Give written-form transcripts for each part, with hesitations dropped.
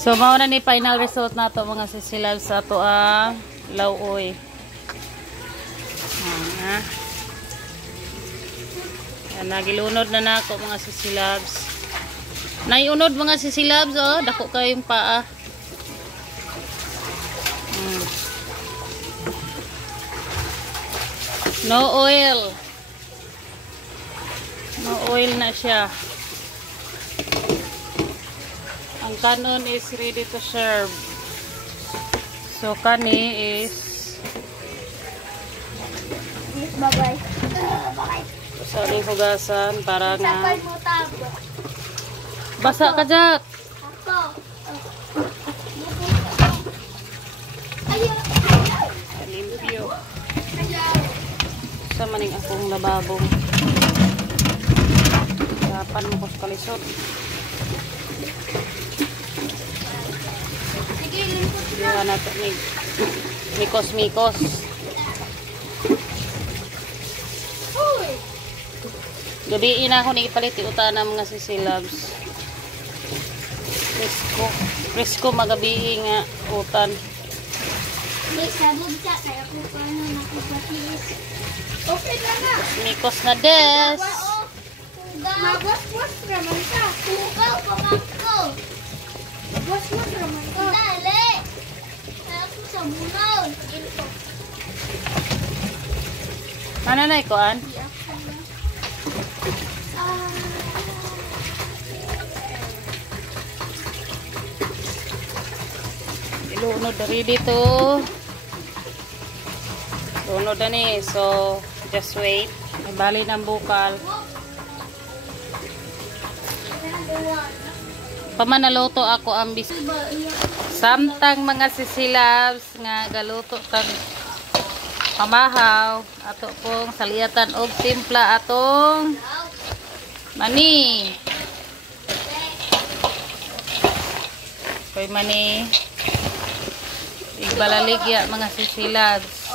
So mao na ni final result nato mga sisilabs sa ato ang lauoy. Nagilunod na nako mga sisilabs. Naiunod mga sisilabs, oh, dako kayong paa. No oil. No oil na siya. Ang kanon is ready to serve. So kani is bye-bye. sa ning hugasan para nga basa ka Jack. Limpyo. Sa maning akong lababong. Dapan mo ko sa kalisod. Diyan na ito ni mikos-mikos. Gabiin ako ni ipalit iutan ng mga sisilabs. Presko magabi nga utan. Okay na nga. Mikos na des. Magwas-was raman ka. Tugaw pa ko. Magwas-was raman ka. Dali. Ako sa bunaw. Ano na ikuan? Ilunod na rin dito. Lunod na ni. So, just wait. May bali ng bukal. Pamanaluto ako ang samtang mga sisilabs nga galuto tag pamahaw. Ato pong saliatan og timpla atong mani. Koy mani. Igbalaligya mga sisilabs.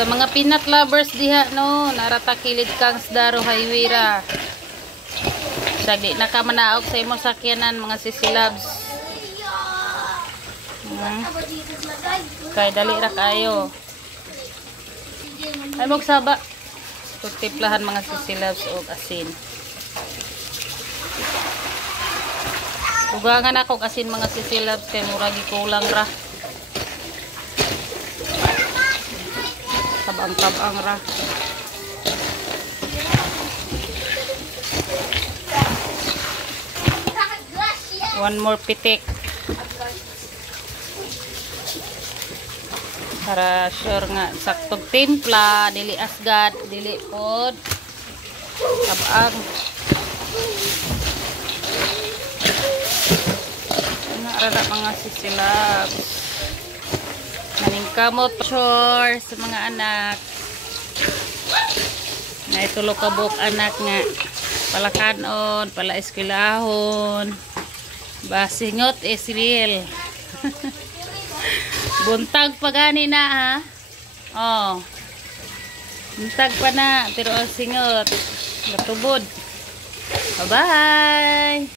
Sa mga peanut lovers diha no, narata kilid kang Sdaro Highway. Sagdi na ka manaog sa imong sakyanan mga sisilabs. Kay dali ra kayo. Ay magsaba. Tutiplahan mga sisilabs og asin. Ugangan ako asin mga sisilabs kay murag kulang ra. Tabang-tabang ra. One more pitik. Para sure nga saktog timpla, dili asgad, dili pod tabang. Ano ara mga sisilabs. Maning kamot sure sa mga anak. Na itulo ka buok anak nga palakanon, pala eskwelahon. Basingot is real. Buntag pa gani na ha. Oh. Buntag pa na pero ang singot natubod. Bye-bye.